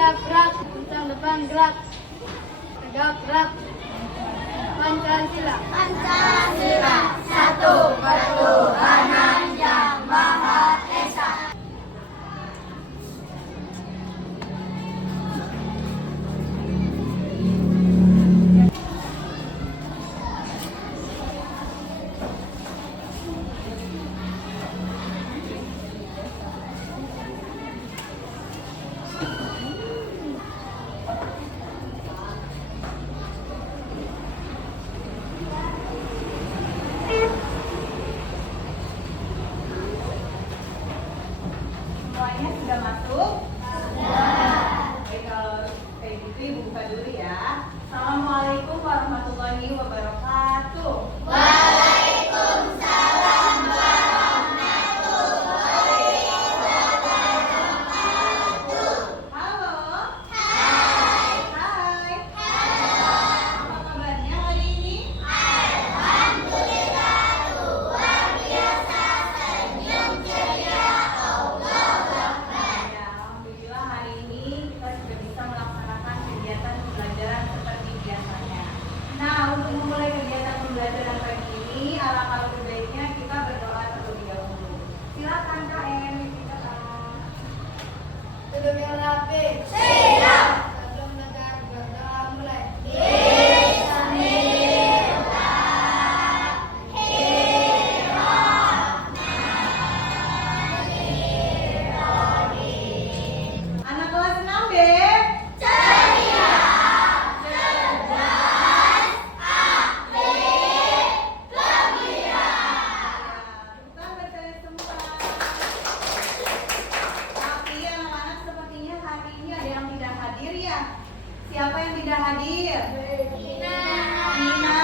Siap gerak, bentang depan gerak. Tegak gerak. Pancasila. Pancasila, satu ketuhanan yang Maha Esa. Semuanya sudah masuk? Sudah. Oke, kalau kayak gitu ibu buka dulu ya. Assalamualaikum warahmatullahi wabarakatuh. Waalaikumsalam warahmatullahi wabarakatuh. Halo. Hai. Hai. Apa kabarnya hari ini? Alhamdulillah luar biasa, senyum ceria, Allah Akbar. Ya, alhamdulillah hari ini kita sudah bisa melaksanakan kegiatan pembelajaran seperti biasanya. Nah, untuk memulai kegiatan pembelajaran pagi ini, alangkah lebih baiknya kita berdoa terlebih dahulu. Silakan Kak Emi, kita Duduk yang rapi. Siap. Sebelum belajar berdoa mulai. anak kelas 6 B. Ceria, cerdas, aktif, gembira. Kita bercari semua. Tapi anak-anak sepertinya hari ini ada yang tidak hadir ya. Siapa yang tidak hadir? Tina,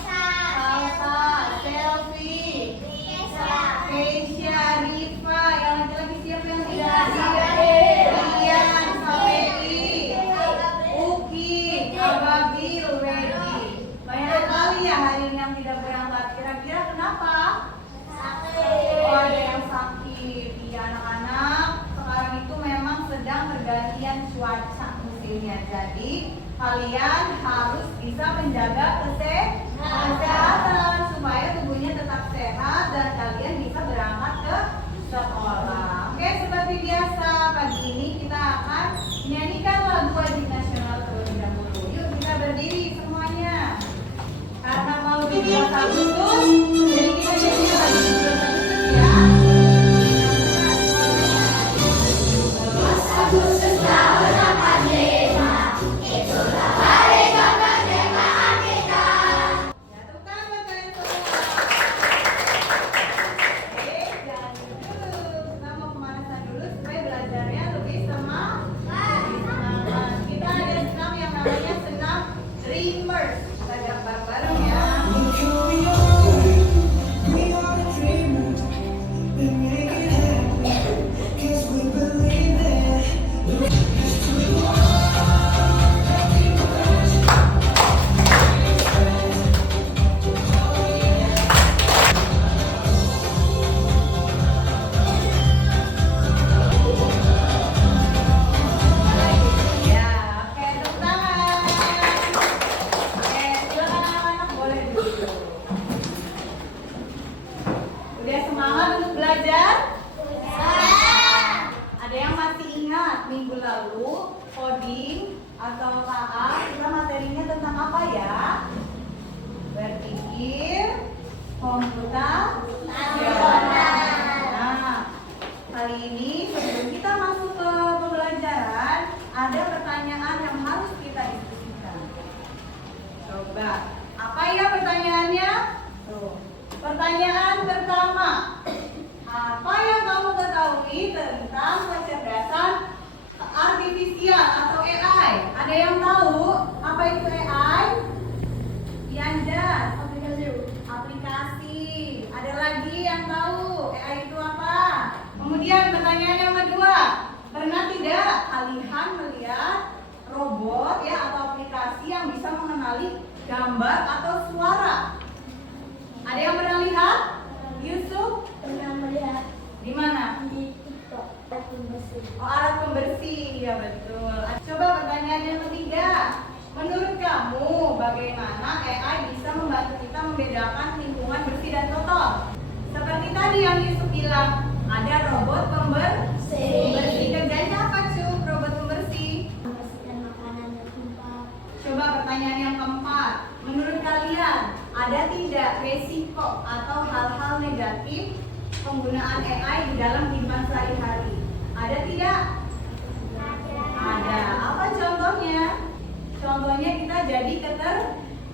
Salsa, Selfie, Keisha, Rifa. Yang laki-laki siapa yang tidak hadir? Rian, Samedi, Uki, Ababil, Wedi. Banyak sekali ya hari ini yang tidak berangkat. Kira-kira kenapa? Oh, ada yang sakit. Iya anak-anak, sekarang itu memang sedang pergantian cuaca musimnya. Jadi kalian harus bisa menjaga kesehatan supaya tubuhnya tetap sehat dan kalian bisa berangkat ke sekolah. Oke, seperti biasa pagi ini kita akan menyanyikan lagu wajib nasional terlebih dahulu. Yuk kita berdiri semuanya. Karena mau 17 Agustus, jadi kita nyanyikan lagu 17 Agustus ya. Agustus tahun 45, itulah hari kemerdekaan kita. Ya, tepuk tangan buat kalian semua. Oke, jangan dulu. Kita mau pemanasan dulu supaya belajarnya lebih semangat. Kita ada senam yang namanya senam Dreamers. Kita gerak bareng-bareng ya. Ya, oke, tepuk tangan. Oke, silakan anak-anak boleh duduk. Udah semangat untuk belajar? Ada yang masih ingat minggu lalu coding atau KA kita materinya tentang apa ya? Berpikir komputasional. Nah, kali ini sebelum kita masuk ke pembelajaran, ada pertanyaan yang harus kita diskusikan. Coba, apa ya pertanyaannya? Tuh. Pertanyaan pertama, apa yang kamu ketahui tentang kecerdasan artifisial atau AI? Ada yang tahu apa itu AI? Dianjas, aplikasi. Ada lagi yang tahu AI itu apa? Kemudian pertanyaan yang kedua, pernah tidak kalian melihat robot ya atau aplikasi yang bisa mengenali gambar atau suara? Ada yang pernah lihat? Yusuf? Pernah melihat Di mana? di TikTok. pembersih. Oh, alat pembersih, ya betul. Coba pertanyaan yang ketiga. Menurut kamu, bagaimana AI bisa membantu kita membedakan lingkungan bersih dan kotor? Seperti tadi yang Yusuf bilang, ada robot pembersih. Kerjanya apa, Cuk? Robot pembersih. Membersihkan makanan dan tumpah. Coba pertanyaan yang keempat. Menurut kalian, ada tidak resiko atau hal-hal negatif penggunaan AI di dalam kehidupan sehari-hari? Ada tidak? Ada. Apa contohnya? Contohnya kita jadi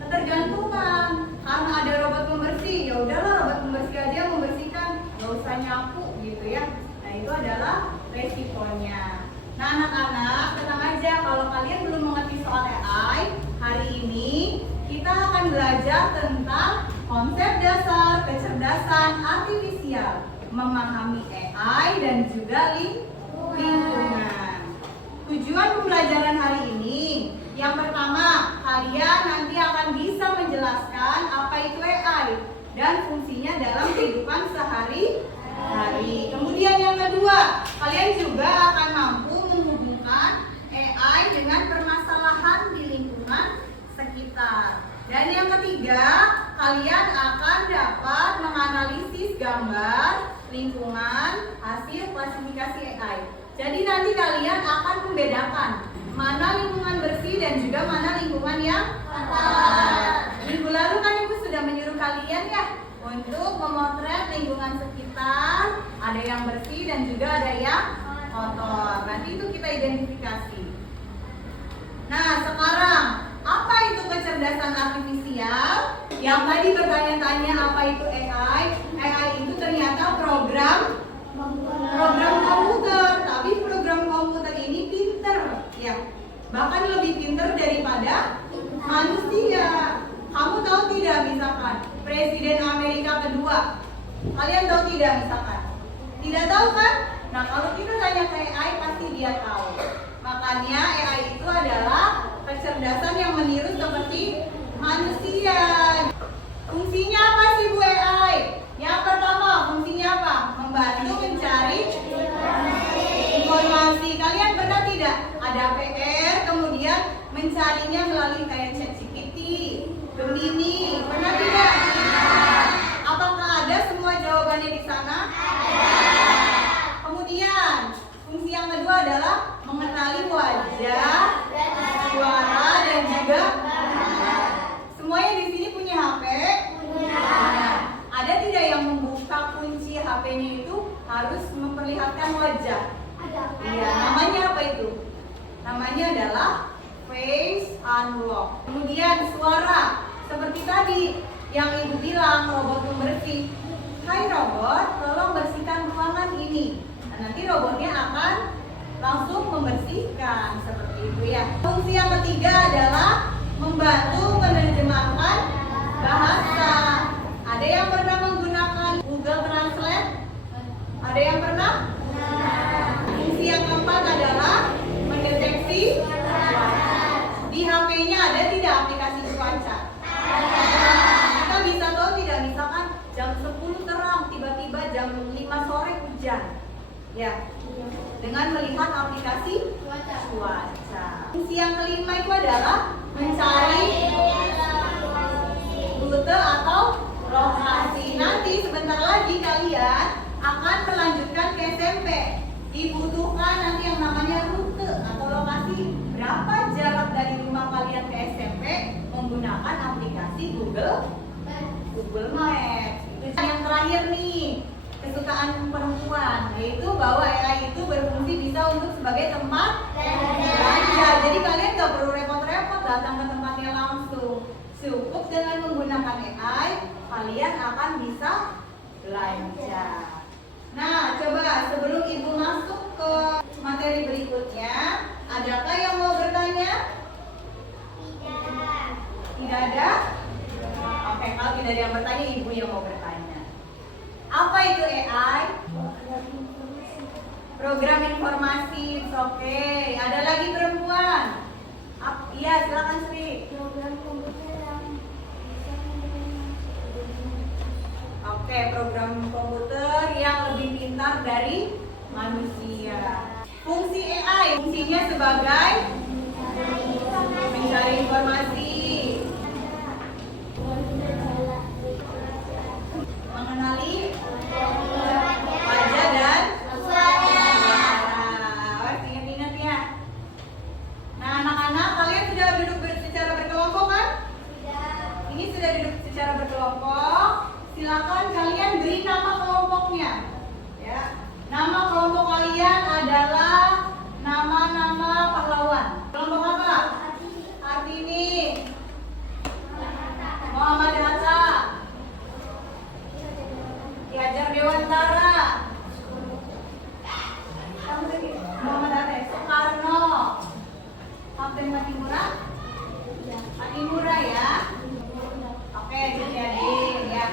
ketergantungan karena ada robot pembersih. Ya udahlah, robot pembersih aja yang membersihkan, nggak usah nyapu gitu ya. Nah, itu adalah resikonya. Nah, anak-anak tenang aja, kalau kalian belum mengerti soal AI, hari ini kita akan belajar tentang konsep dasar kecerdasan artifisial, memahami AI dan juga lingkungan. Tujuan pembelajaran hari ini, yang pertama, kalian nanti akan bisa menjelaskan apa itu AI dan fungsinya dalam kehidupan sehari-hari. Kemudian yang kedua, kalian juga akan mampu menghubungkan AI dengan permasalahan di lingkungan sekitar. Dan yang ketiga, kalian akan dapat menganalisis gambar lingkungan hasil klasifikasi AI. Jadi nanti kalian akan membedakan mana lingkungan bersih dan juga mana lingkungan yang kotor. Minggu lalu kan Ibu sudah menyuruh kalian ya untuk memotret lingkungan sekitar, ada yang bersih dan juga ada yang kotor. Nanti itu kita identifikasi. Nah, sekarang apa itu kecerdasan artifisial? Yang tadi bertanya-tanya apa itu AI? AI itu ternyata program komputer, tapi program komputer ini pinter, ya. Bahkan lebih pinter daripada manusia. Kamu tahu tidak misalkan Presiden Amerika kedua? Kalian tahu tidak misalkan? Tidak tahu kan? Nah, kalau kita tanya ke AI pasti dia tahu. Makanya AI itu adalah kecerdasan yang meniru seperti manusia. Fungsinya apa sih Bu AI? Yang pertama, fungsinya apa? Membantu mencari informasi. Kalian pernah tidak ada PR kemudian mencarinya melalui kayak ChatGPT, Gemini? Pernah tidak? Apakah ada semua jawabannya di sana? Kemudian fungsi yang kedua adalah mengenali wajah, suara dan juga semuanya di sini punya HP. Ada tidak yang membuka kunci HP-nya itu harus memperlihatkan wajah? Iya, namanya apa itu? Namanya adalah face unlock. Kemudian suara, seperti tadi yang Ibu bilang, robot pembersih. Hai robot, tolong bersihkan ruangan ini. Nah, nanti robotnya akan langsung membersihkan seperti itu ya. Fungsi yang ketiga adalah membantu menerjemahkan bahasa. Ada yang pernah menggunakan Google Translate? Ada yang pernah? Fungsi yang keempat adalah mendeteksi cuaca. Di HP-nya ada tidak aplikasi cuaca? Kita bisa tahu tidak, misalkan jam 10 terang, tiba-tiba jam 5 sore hujan. Ya, dengan melihat aplikasi cuaca. Fungsi yang kelima itu adalah mencari rute atau lokasi. Nanti sebentar lagi kalian akan melanjutkan ke SMP. Dibutuhkan nanti yang namanya rute atau lokasi. Berapa jarak dari rumah kalian ke SMP menggunakan aplikasi Google Maps. Yang terakhir nih, kesukaan perempuan, yaitu bahwa AI itu berfungsi bisa untuk sebagai tempat belajar. Jadi kalian gak perlu repot-repot datang ke tempatnya langsung. Cukup dengan menggunakan AI, kalian akan bisa belajar. Nah, coba sebelum Ibu masuk ke materi berikutnya, adakah yang mau bertanya? Tidak ada? Oke, kalau tidak ada yang bertanya, Ibu yang mau bertanya. Apa itu AI? Program informasi. Oke, ada lagi perempuan? Iya, silakan Sri. Program komputer yang bisa Oke, program komputer yang lebih pintar dari manusia. Fungsi AI, fungsinya sebagai mencari informasi, mengenali wajah dan suara. Harus ingat-ingat ya. Nah, anak-anak, kalian sudah duduk secara berkelompok kan? Ini sudah duduk secara berkelompok. Silakan kalian beri nama kelompoknya. Ya. Nama kelompok kalian adalah nama-nama pahlawan. Kelompok apa? Kartini, Muhammad Hatta, Ki Hajar Dewantara, Muhammad Hatta, Soekarno, Kapten Patimura, Patimura ya. Oke, jadi ya.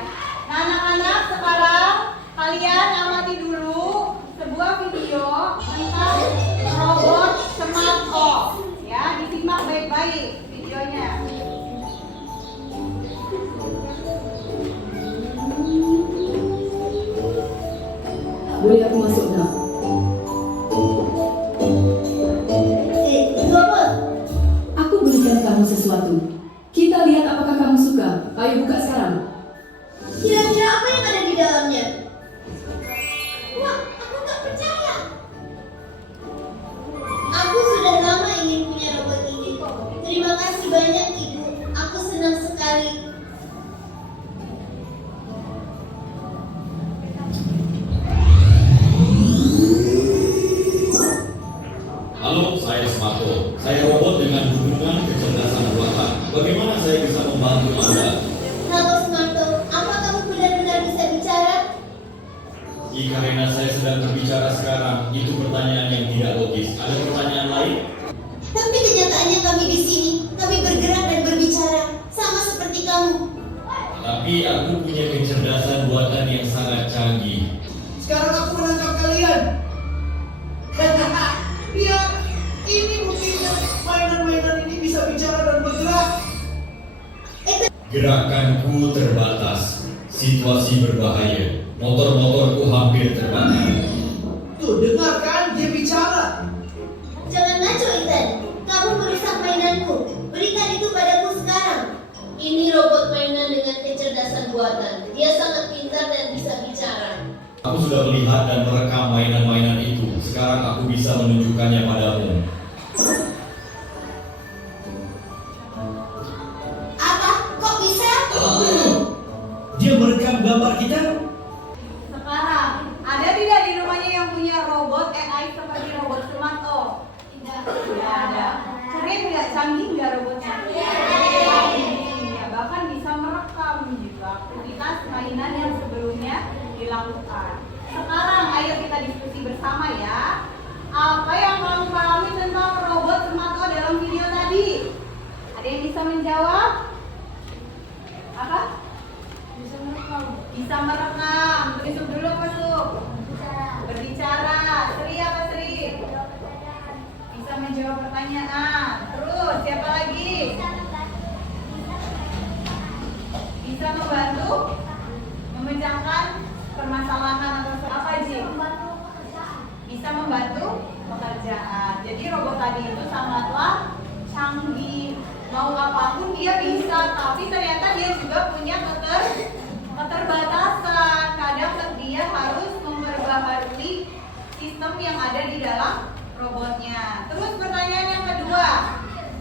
Nah, anak-anak, sekarang kalian amati dulu sebuah video tentang robot Smart O. Ya, disimak baik-baik videonya. Boleh aku masuk nak? Itu apa? Aku berikan kamu sesuatu. Kita lihat apakah kamu suka. Ayo buka sekarang. Kira-kira apa yang ada di dalamnya? Wah, aku tak percaya. Aku sudah lama ingin punya robot ini. Terima kasih banyak, Ibu. Aku senang sekali. Halo, saya Smarto. Saya robot dengan hubungan kecerdasan buatan. Bagaimana saya bisa membantu Anda? Halo, Smarto. Apa kamu benar-benar bisa bicara? Jika karena saya sedang berbicara sekarang, itu pertanyaan yang tidak logis. Ada pertanyaan lain? Tapi kenyataannya kami di sini. Kami bergerak dan berbicara. Sama seperti kamu. Tapi aku punya kecerdasan buatan yang sangat canggih. Sekarang aku menangkap kalian. Lihat, ini buktinya mainan-mainan ini bisa bicara dan bergerak. Gerakanku terbatas. Situasi berbahaya. Motor-motorku hampir terbakar. Tuh, dengar kan dia bicara. Jangan ngaco, Ethan. Kamu merusak mainanku. Berikan itu padaku sekarang. Ini robot mainan dengan kecerdasan buatan. Dia sangat pintar dan bisa bicara. Aku sudah melihat dan merekam mainan-mainan itu. Sekarang aku bisa menunjukkannya padamu. Apa? Kok bisa? Dia merekam gambar kita. Sekarang, ada tidak di rumahnya yang punya robot AI seperti robot Smart O? Tidak ada. Keren nggak? Canggih nggak robotnya? Iya, bahkan bisa merekam juga aktivitas mainan yang sebelumnya dilakukan. Sekarang ayo kita diskusi bersama ya. Apa yang kamu pahami tentang robot Smart O dalam video tadi? Ada yang bisa menjawab? Apa? Bisa merekam. Bisa merekam. Besok dulu masuk. Berbicara. Sri apa Sri? Bisa menjawab pertanyaan. Terus siapa lagi? Bisa membantu memecahkan permasalahan atau apa Ji? Bisa membantu pekerjaan. Jadi robot tadi itu sangatlah canggih. Mau apapun dia bisa, tapi ternyata dia juga punya keterbatasan. Kadang dia harus memperbaharui sistem yang ada di dalam robotnya. Terus pertanyaan yang kedua,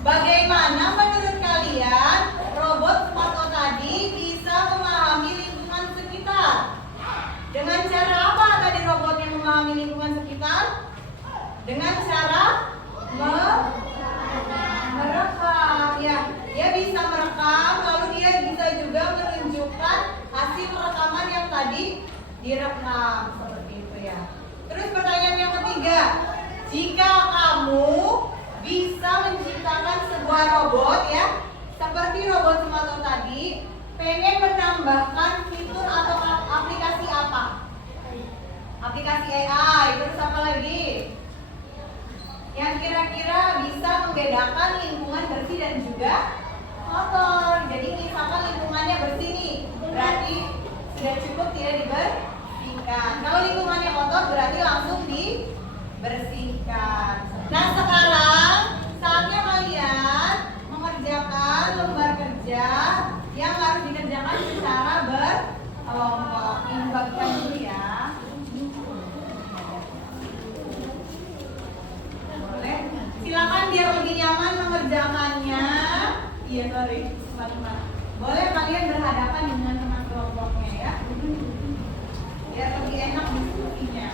bagaimana menurut kalian robot Smart O tadi bisa memahami lingkungan sekitar? Dengan cara apa tadi robotnya memahami lingkungan sekitar? Dengan cara merekam ya. Dia bisa merekam, lalu dia bisa juga menunjukkan hasil rekaman yang tadi direkam seperti itu ya. Terus pertanyaan yang ketiga, jika kamu bisa menciptakan sebuah robot ya, seperti robot Smart O tadi, pengen menambahkan fitur atau aplikasi apa? Aplikasi AI, terus apa lagi? Yang kira-kira bisa membedakan lingkungan bersih dan juga kotor. Jadi misalkan lingkungannya bersih nih, berarti sudah cukup tidak dibersihkan. Kalau lingkungannya kotor berarti langsung dibersihkan. Nah sekarang saatnya kalian mengerjakan lembar kerja yang harus dikerjakan secara berkelompok. Ini bagikan dulu ya. Boleh? Silakan biar lebih nyaman mengerjakannya. Iya sorry, teman-teman. Boleh kalian berhadapan dengan teman kelompoknya ya. Biar lebih enak diskusinya.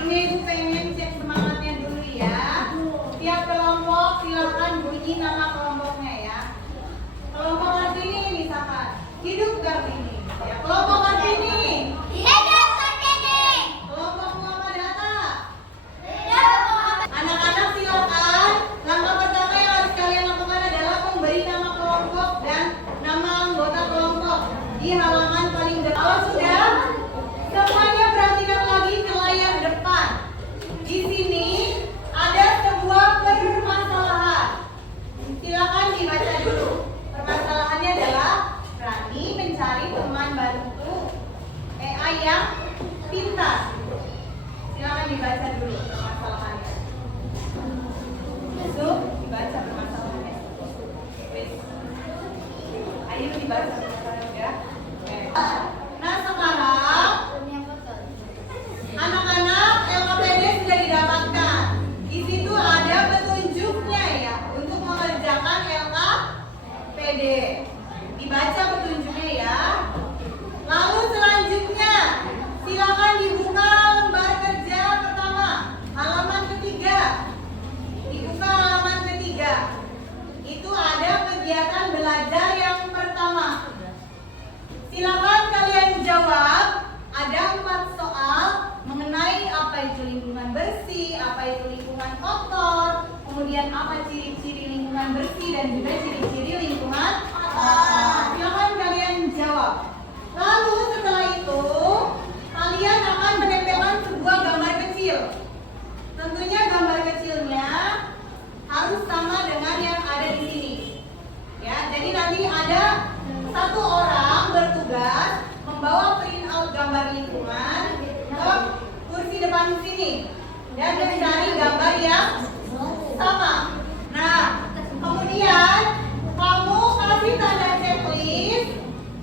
Amin, pengen cek semangatnya dulu ya. Tiap kelompok silakan bunyi nama kelompoknya ya. Kelompok Kartini misalkan Hidup Kartini. Ya, kelompok Kartini. Hidup Kartini. Kelompok Muhammad Hatta. Anak-anak silakan. Langkah pertama yang harus kalian lakukan adalah memberi nama kelompok dan nama anggota kelompok di halaman paling depan. Kalau sudah, semuanya perhatikan lagi ke layar depan. Di sini ada sebuah permasalahan. Silakan dibaca dulu. Permasalahannya adalah berani mencari teman bantu AI yang pintar. Silakan dibaca dulu permasalahannya. Yusuf, dibaca permasalahannya. Please. Ayo dibaca permasalahannya ya. Oke. Nah sekarang anak-anak LKPD sudah didapatkan. Di situ ada petunjuknya ya untuk mengerjakan LKPD. Dibaca petunjuknya ya. Lalu selanjutnya silakan dibuka lembar kerja pertama, halaman ketiga. Dibuka halaman ketiga. Itu ada kegiatan belajar yang pertama. Silakan kalian jawab. Ada 4 soal mengenai apa itu lingkungan bersih, apa itu lingkungan kotor, kemudian apa ciri-ciri lingkungan bersih dan juga ciri-ciri lingkungan kotor. Silakan kalian jawab. Lalu setelah itu kalian akan menempelkan sebuah gambar kecil. Tentunya gambar kecilnya harus sama dengan yang ada di sini. Ya, jadi nanti ada 1 orang bertugas membawa print out gambar lingkungan ke kursi depan sini dan mencari gambar yang sama. Nah, kemudian kamu kasih tanda checklist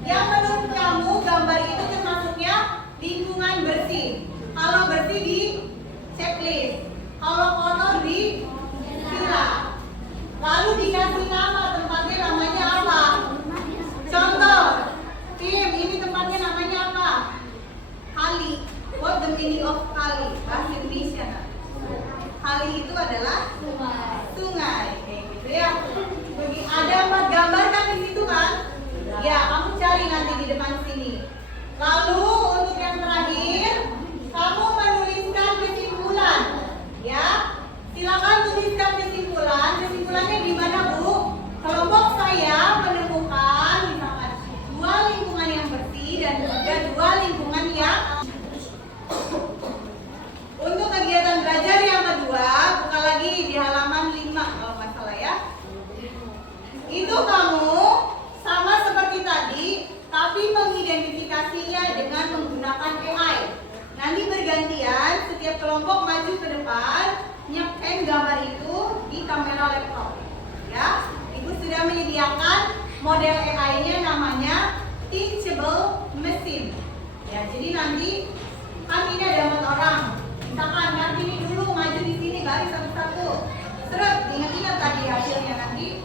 yang menurut kamu gambar itu termasuknya lingkungan bersih. Kalau bersih di checklist, kalau kotor di pilah. Lalu dikasih nama tempatnya namanya apa? Contoh, Tim, ini tempatnya namanya apa? Kali. What the meaning of kali? Bahasa Indonesia. Nah. Kali itu adalah sungai. Kayak gitu ya. Ada 4 gambar kan di situ kan? Ya, kamu cari nanti di depan sini. Lalu untuk yang terakhir, kamu menuliskan kesimpulan. Ya, silakan tuliskan kesimpulan. Kesimpulannya di mana, Bu? Kelompok saya menemukan misalkan 2 lingkungan yang bersih dan juga 2 lingkungan yang. Untuk kegiatan belajar yang kedua, buka lagi di halaman 5 kalau nggak salah ya. Itu kamu sama seperti tadi, tapi mengidentifikasinya dengan menggunakan AI. Nanti bergantian, setiap kelompok maju ke depan, nyeken gambar itu di kamera laptop. Ya, Ibu sudah menyediakan model AI-nya namanya Teachable Machine. Ya, jadi nanti kan ini ada 4 orang. Misalkan nanti ini dulu maju di sini baris satu-satu. Seret, ingat-ingat tadi hasilnya nanti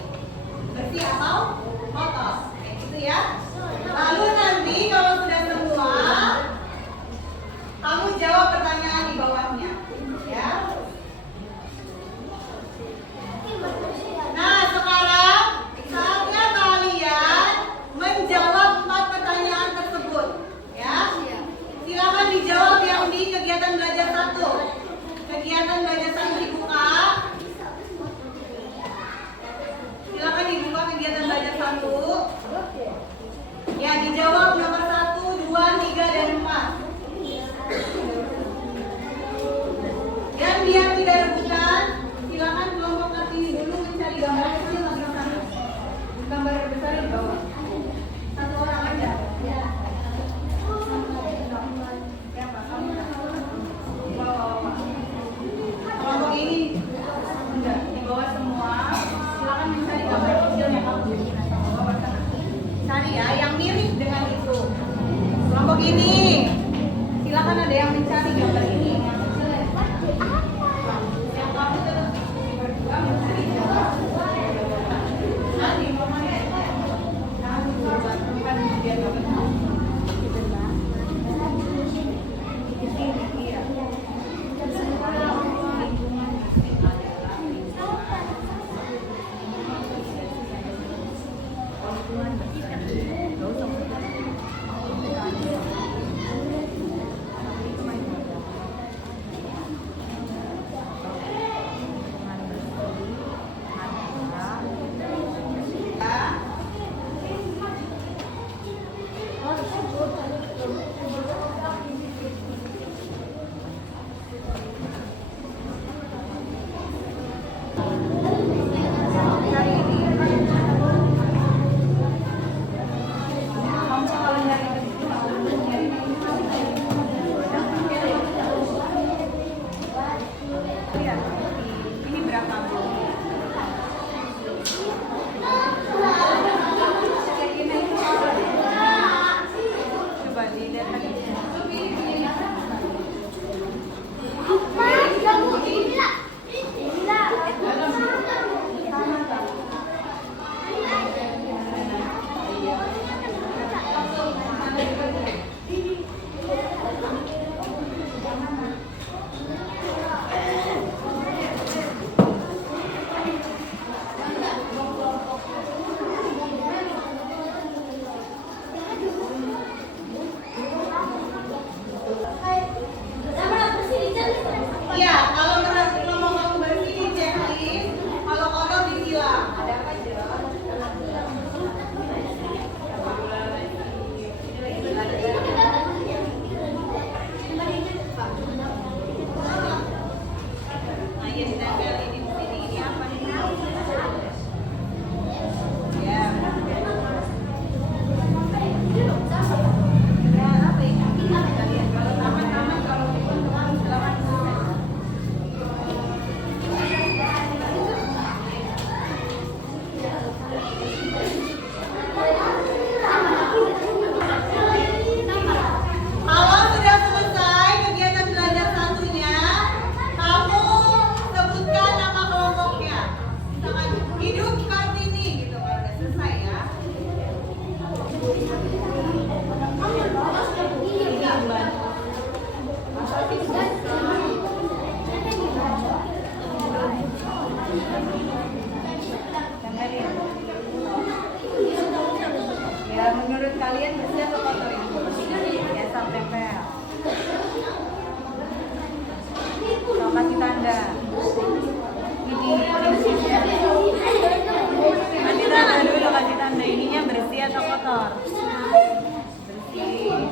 bersih atau kotor. Kayak gitu ya. Lalu nanti kalau sudah semua, kamu jawab pertanyaan di bawahnya. Ya. Nah, sekarang saatnya kalian menjawab 4 pertanyaan tersebut. Ya. Silakan dijawab yang di kegiatan belajar 1. Kegiatan belajar 1 dibuka. Silakan dibuka kegiatan belajar 1. Ya, dijawab biar tidak rebutan, silakan kelompok Kartini dulu mencari gambar kecil lagi sana. Gambar besar di bawah. Satu orang aja. Siapa? Kamu? Bawah. Kelompok ini enggak di bawah semua. Silakan mencari gambar kecil yang kamu bikin sama bawah sana. Cari ya yang mirip dengan itu. Kelompok ini. Silakan ada yang mencari gambar ini. Yang kamu terus berdua mencari gambar. Nanti mamanya jangan lupa tempat biar gambar. Iya. Ini berapa Bu? Coba dilihat lagi. Iya, kalau mau kamu bersih di checklist, kalau kotor disilang. Ada apa aja? Nah, iya ditempel ini di sini. Ini apa nih? Ya. Ya, apa ini? Kita lihat kalau taman-taman kalau teman-teman silakan selesai. Kalau sudah selesai kegiatan belajar satunya, kamu sebutkan nama kelompoknya. Misalkan hidup Kartini gitu kalau udah selesai ya. Ya menurut kalian bersih atau kotor itu? Ya sampai tempel. So, kasih tanda. Ini kasih tanda dulu, kasih tanda ininya bersih atau kotor? Bersih.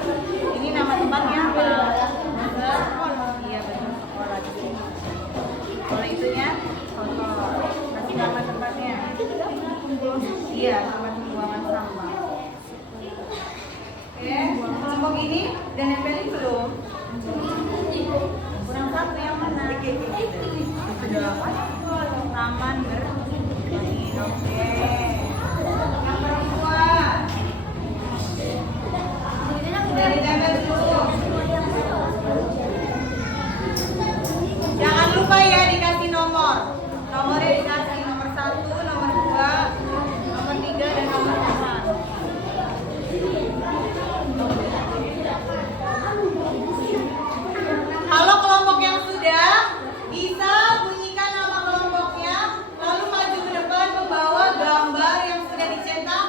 Terus ini nama tempatnya apa? Iya betul, sekolah di sini. Kalau itunya kotor. Kasih nama tempatnya. Iya, tempat pembuangan sampah. Oke, kelompok ini dan nempelin belum? Kurang satu yang mana? Sudah apa? Taman bermain. Oke. Yang perempuan. Sudah ditempel dulu. Jangan lupa ya dikasih nomor. Nomornya dikasih nomor 1, nomor 2, nomor 3 dan nomor 4. Kalau kelompok yang sudah bisa bunyikan nama kelompoknya, lalu maju ke depan membawa gambar yang sudah dicetak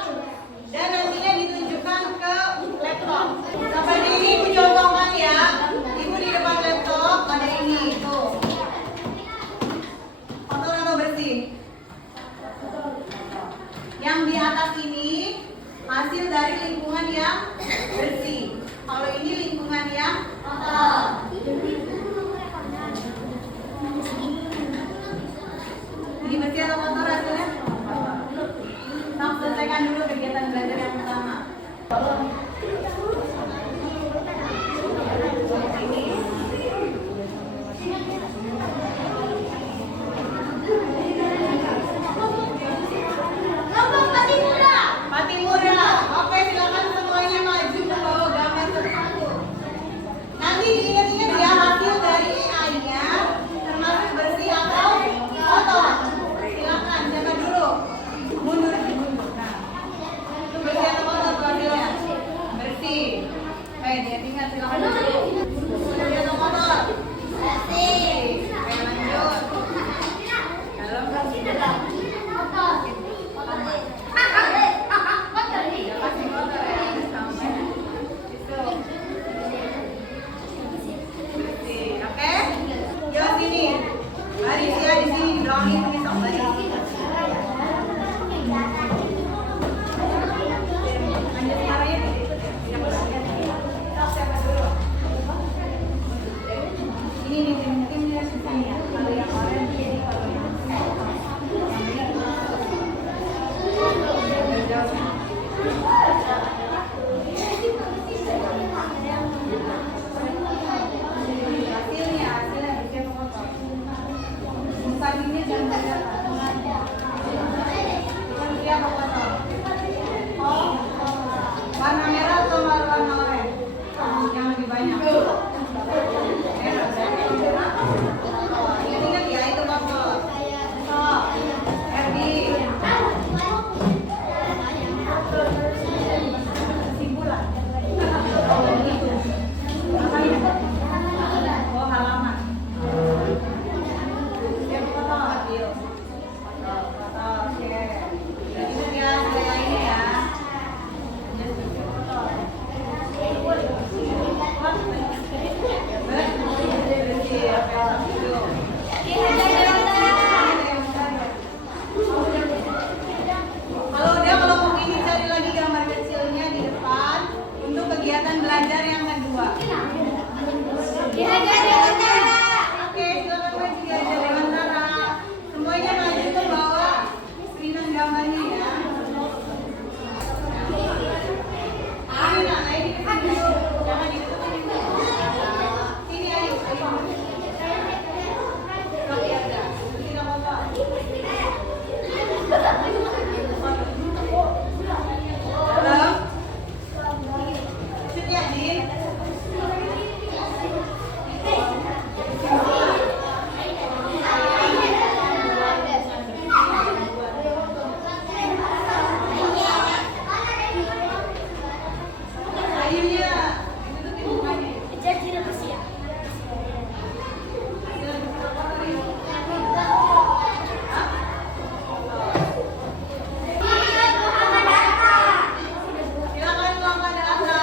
dan nantinya ditunjukkan ke laptop. Seperti ini Ibu contohkan ya. Ibu di depan laptop ada ini tuh. Kotor atau bersih? dulu kegiatan belajar yang pertama. Lambang Patimura. Patimura. Oke, silakan semuanya maju membawa gambar satu-satu. Nanti diingat-ingat ya hasil dari AI-nya termasuk bersih atau kotor. Silakan siapa dulu? Mundur. Nah, itu bersih atau kotor hasilnya? Bersih. Dia tinggal silakan dulu. Bersih atau kotor? Bersih. Lanjut. Dalam Oke, yo sini. Baris ya di sini di belakang ini sok baris. Lanjut sekarang ya. Siapa dulu? Ini nih timnya di sini ya. Kalau yang orange ini kalau yang hasilnya bersih atau kotor? Muka ini jangan kelihatan. Bersih atau kotor? Warna merah atau warna oranye? Yang lebih banyak. Merah. Ingat-ingat ya itu kotor. Erdi. Kesimpulan. Oh gitu. Makanya. Oh halaman. Siap kotor. Iya. Kotor. Oke. Ingat ya saya ini ya. Jangan siap kotor. Bersih. Kalau mau ini cari lagi gambar kecilnya di depan untuk kegiatan belajar yang kedua. Oke, silakan maju diajar dengan cara semuanya maju ke bawah screenan gambarnya ya. Ini kesini dulu, jangan ditutupin dulu. Sini ayo. Oke ada, tidak apa-apa. Halo? Sini Adin. Akhirnya ditutupin mukanya. Silakan Muhammad Hatta.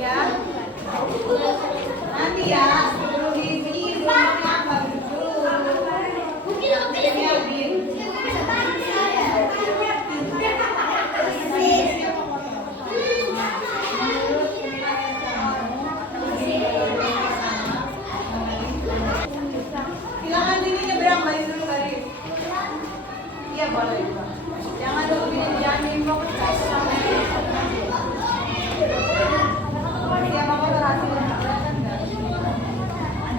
Ya. Nanti ya, sebelum diisi apa dulu. Ya, Bin. Silakan sini nyebrang baris dulu baris. Iya boleh. Jangan dulu jangan nimbok. Siapa mau berhasilnya?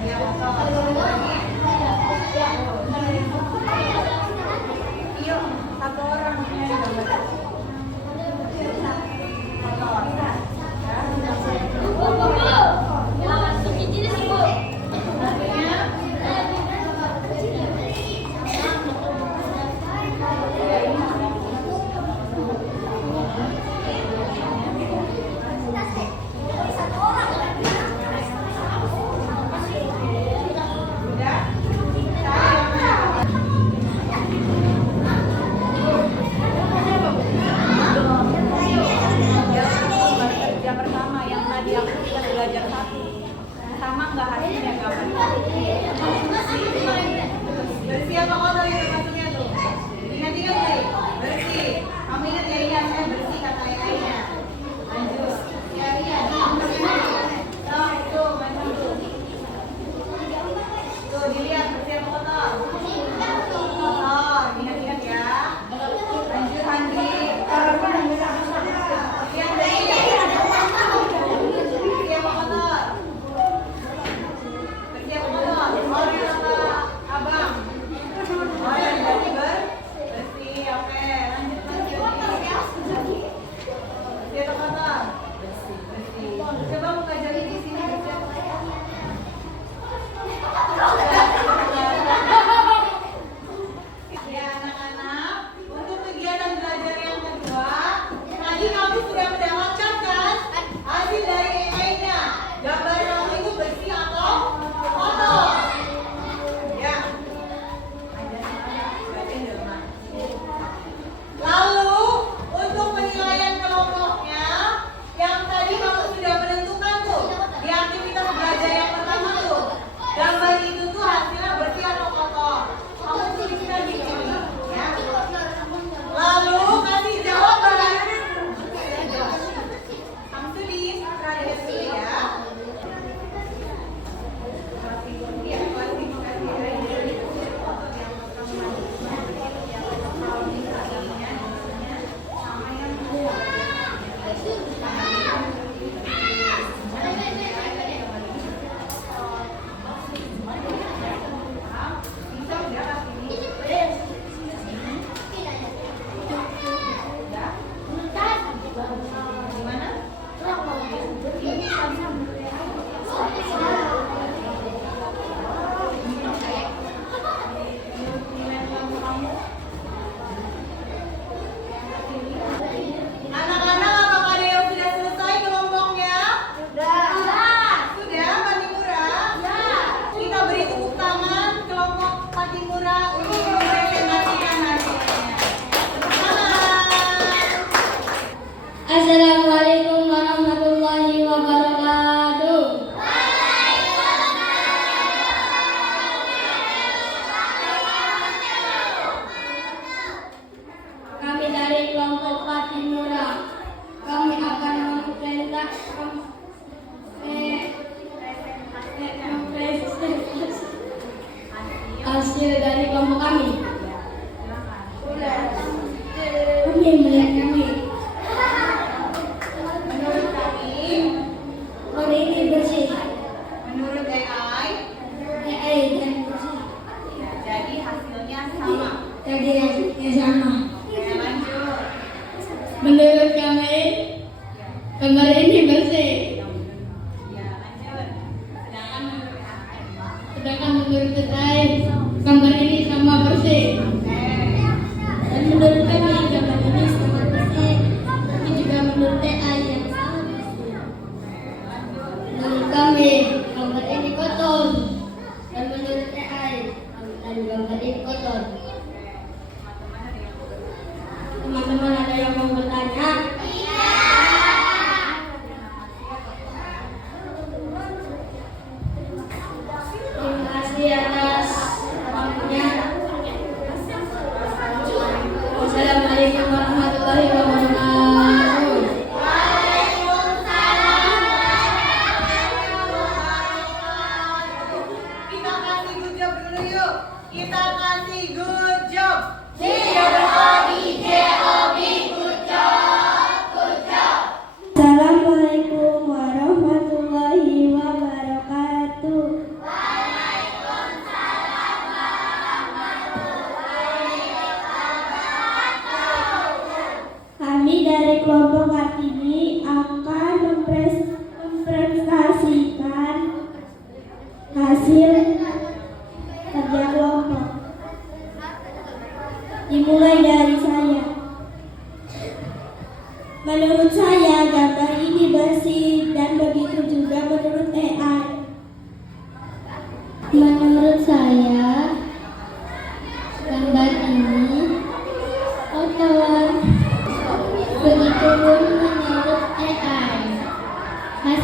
Iya Iya, satu orang yang gambar. Sama nggak hasilnya gambar? Bersih apa kotor itu?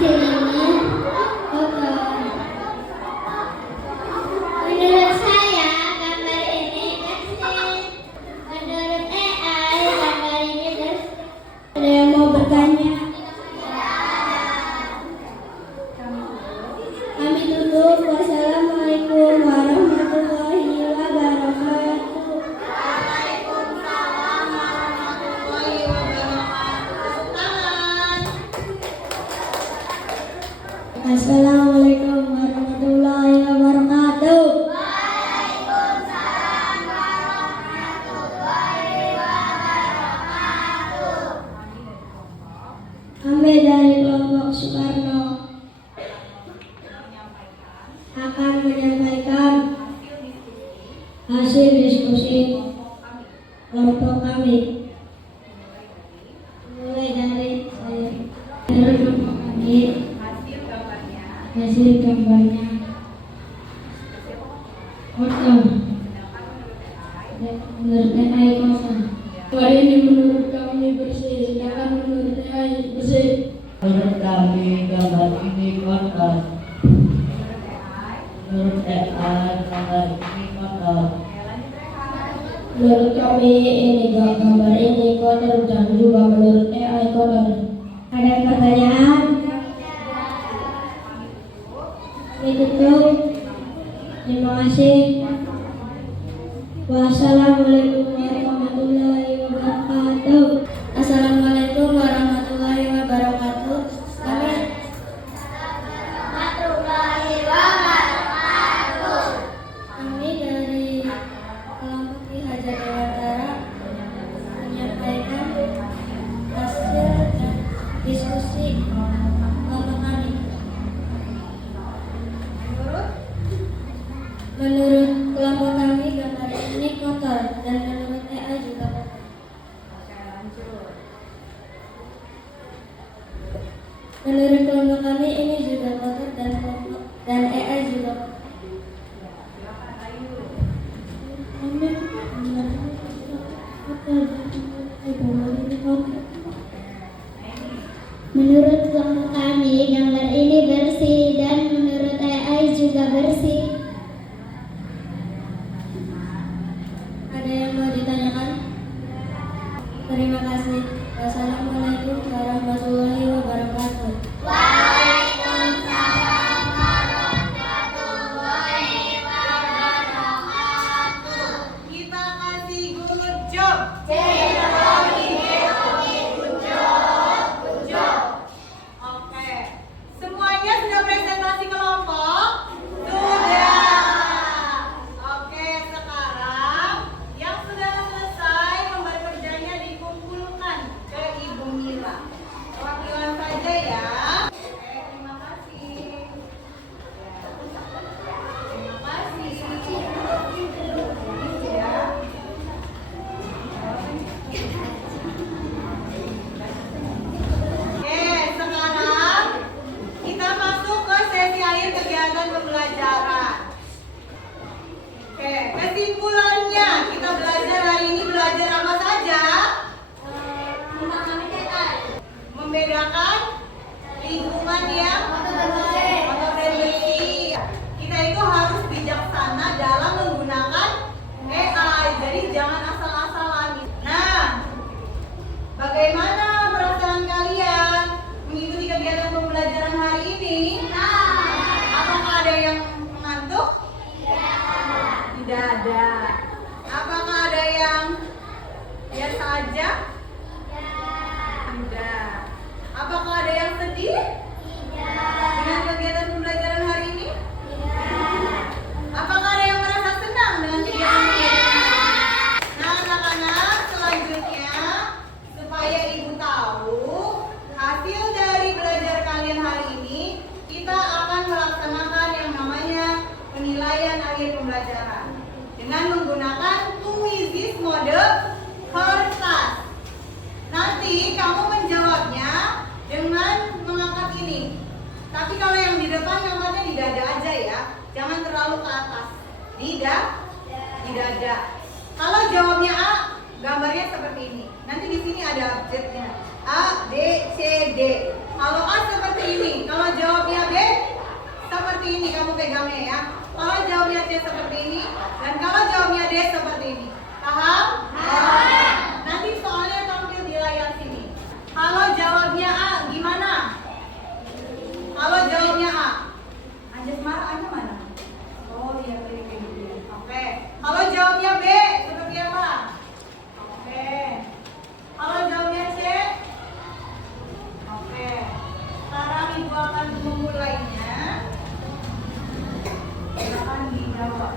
ini kotor. Menurut saya gambar ini bersih. Menurut AI gambar ini bersih. Ada yang mau bertanya? Kami tutup. Wassalamualaikum warahmatullahi wabarakatuh. Waalaikumsalam warahmatullahi wabarakatuh. Tangan. Assalamualaikum warahmatullahi wabarakatuh. Kami dari kelompok Soekarno akan menyampaikan hasil diskusi kelompok kami. Mulai dari saya. Menurut kelompok kami, hasil gambarnya kotor. Menurut AI kotor. Gambar ini menurut kami bersih, sedangkan menurut AI bersih. Menurut kami gambar ini kotor. Menurut AI gambar ini kotor. Menurut kami ini gambar ini kotor dan juga menurut AI kotor. Ada pertanyaan? Kami tutup. Terima kasih. Wassalamualaikum warahmatullahi wabarakatuh. Assalamualaikum warahmatullahi wabarakatuh. Kami dari kelompok Ki Hajar Dewantara menyampaikan hasil dan diskusi kelompok kami. Menurut kelompok kami gambar ini kotor dan menurut AI juga kotor. Menurut kelompok kami ini juga kotor dan AI juga kotor. Menurut kelompok kami gambar ini bersih dan menurut AI juga bersih. Ada yang mau ditanyakan? Terima kasih. Wassalamualaikum warahmatullahi wabarakatuh. Kita kasih good job. Oke. Semuanya sudah presentasi kelompok? Sudah. Oke, sekarang yang sudah selesai lembar kerjanya dikumpulkan ke Ibu Mira. Perwakilan saja ya. Oke, terima kasih. Terima kasih. Ya. Oke, sekarang kita masuk ke sesi akhir kegiatan pembelajaran. Oke, kesimpulannya kita belajar hari ini belajar apa saja? Membedakan lingkungan yang kotor dan bersih. Kita itu harus bijaksana dalam menggunakan AI. Jadi jangan asal-asalan. Nah, bagaimana perasaan kalian mengikuti kegiatan pembelajaran hari ini? Apakah ada yang mengantuk? Tidak ada. Apakah ada yang biasa aja? Tidak. Apakah ada yang sedih? Dengan kegiatan pembelajaran hari ini? Apakah ada yang merasa senang dengan kegiatan ini? Nah, anak-anak, selanjutnya supaya ibu tahu hasil dari belajar kalian hari ini, kita akan melaksanakan yang namanya penilaian akhir pembelajaran dengan menggunakan quizzes mode kertas. Nanti kamu menjawabnya dengan mengangkat ini. Tapi kalau yang di depan angkatnya di dada aja ya, jangan terlalu ke atas. Di dada. Kalau jawabnya A, gambarnya seperti ini. Nanti di sini ada objeknya A, B, C, D. Kalau A seperti ini, kalau jawabnya B seperti ini, kamu pegangnya ya. Kalau jawabnya C seperti ini, dan kalau jawabnya D seperti ini. Paham? Nanti soalnya tampil di layar sini. Kalau jawabnya A gimana? Kalau jawabnya A, Anjas marahnya mana? Oh iya, pilih. Oke. Kalau jawabnya B seperti apa? Oke. Kalau jawabnya C? Oke. Sekarang ibu akan memulainya. Silakan dijawab.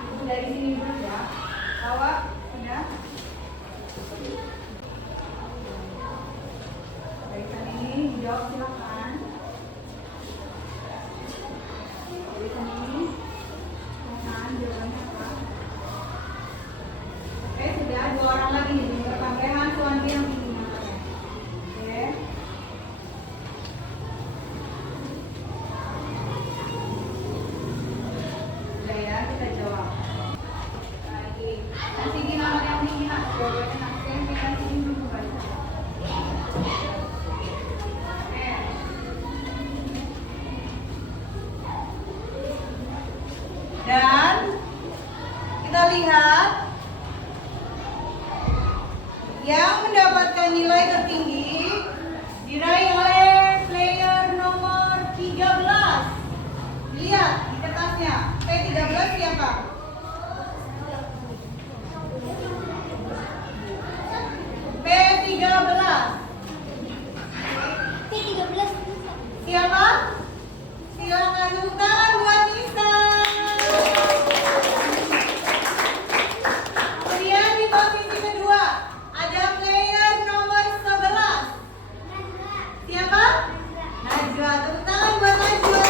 Ibu dari sini dulu ya. Bawa, sudah. Dari sini dijawab silakan. Dari sini. Silakan jawabannya apa? Oke, sudah 2 orang lagi nih. Pertanyaan Suwanti yang digunakannya. Oke. Sudah ya, kita jawab. Lagi. Nanti di nomor yang tinggi nak jawabannya nanti kita sini dulu baca. Oke. Dan kita lihat yang mendapatkan nilai tertinggi diraih oleh player nomor 13. Lihat di kertasnya. P13 siapa? P13. P13. Siapa? Silakan tepuk tangan buat Nisa. Kemudian di posisi kedua ada player nomor 11. Siapa? Najwa. Tepuk tangan buat Najwa.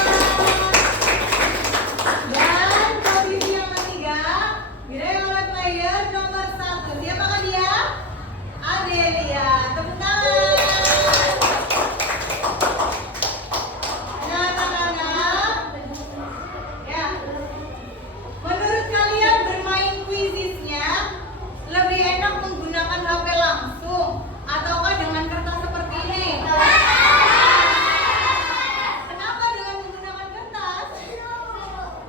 Dan posisi yang ketiga diraih oleh player nomor 1. Siapakah dia? Adelia. Tepuk tangan. Nah, anak-anak, ya, menurut kalian bermain quizisnya lebih enak menggunakan HP langsung ataukah dengan kertas seperti ini? Kenapa dengan menggunakan kertas?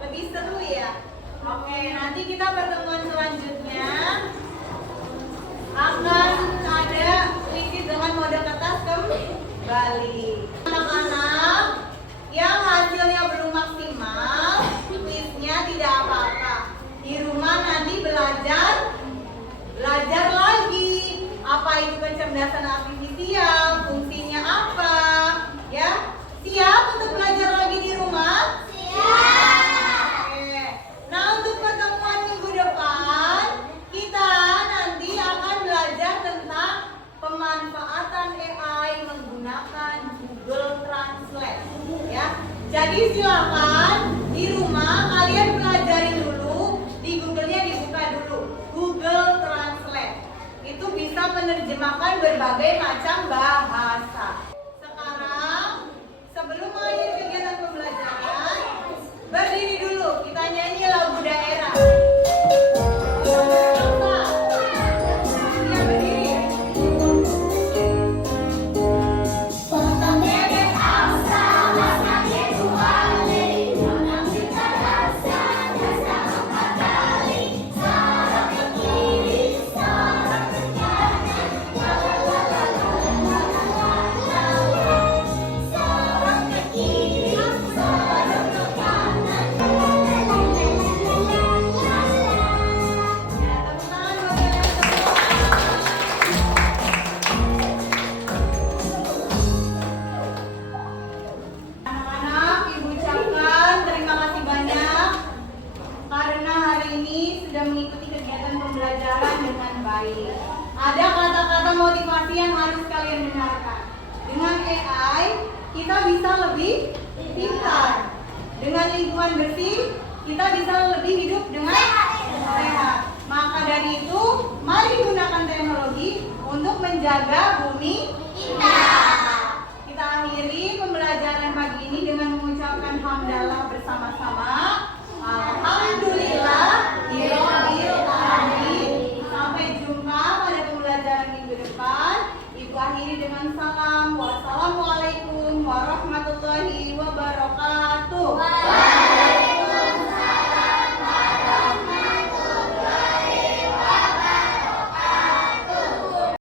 Lebih seru ya? Oke, nanti kita pertemuan selanjutnya akan ada kuis dengan mode kertas kembali. Anak-anak yang hasilnya belum maksimal, kuisnya tidak apa-apa. Di rumah nanti belajar lagi. Apa itu kecerdasan artifisial, fungsinya apa, ya? Siap untuk belajar lagi di rumah? Oke. Nah, untuk pertemuan minggu depan, kita nanti akan belajar tentang pemanfaatan AI menggunakan Google Translate, ya. Jadi silakan di rumah kalian pelajari dulu, di Google-nya dibuka dulu, Google Translate. Itu bisa menerjemahkan berbagai macam bahasa. Sekarang, sebelum mengakhiri kegiatan pembelajaran, berdiri dulu, kita nyanyi lagu daerah. Siap berdiri. Anak-anak, Ibu ucapkan terima kasih banyak karena hari ini sudah mengikuti kegiatan pembelajaran dengan baik. Ada kata-kata motivasi yang harus kalian dengarkan. Dengan AI, kita bisa lebih pintar. Dengan lingkungan bersih, kita bisa lebih hidup dengan sehat. Maka dari itu, mari gunakan teknologi untuk menjaga bumi kita. Kita akhiri pembelajaran pagi ini dengan mengucapkan hamdalah bersama-sama. diakhiri dengan salam. Wassalamualaikum warahmatullahi wabarakatuh.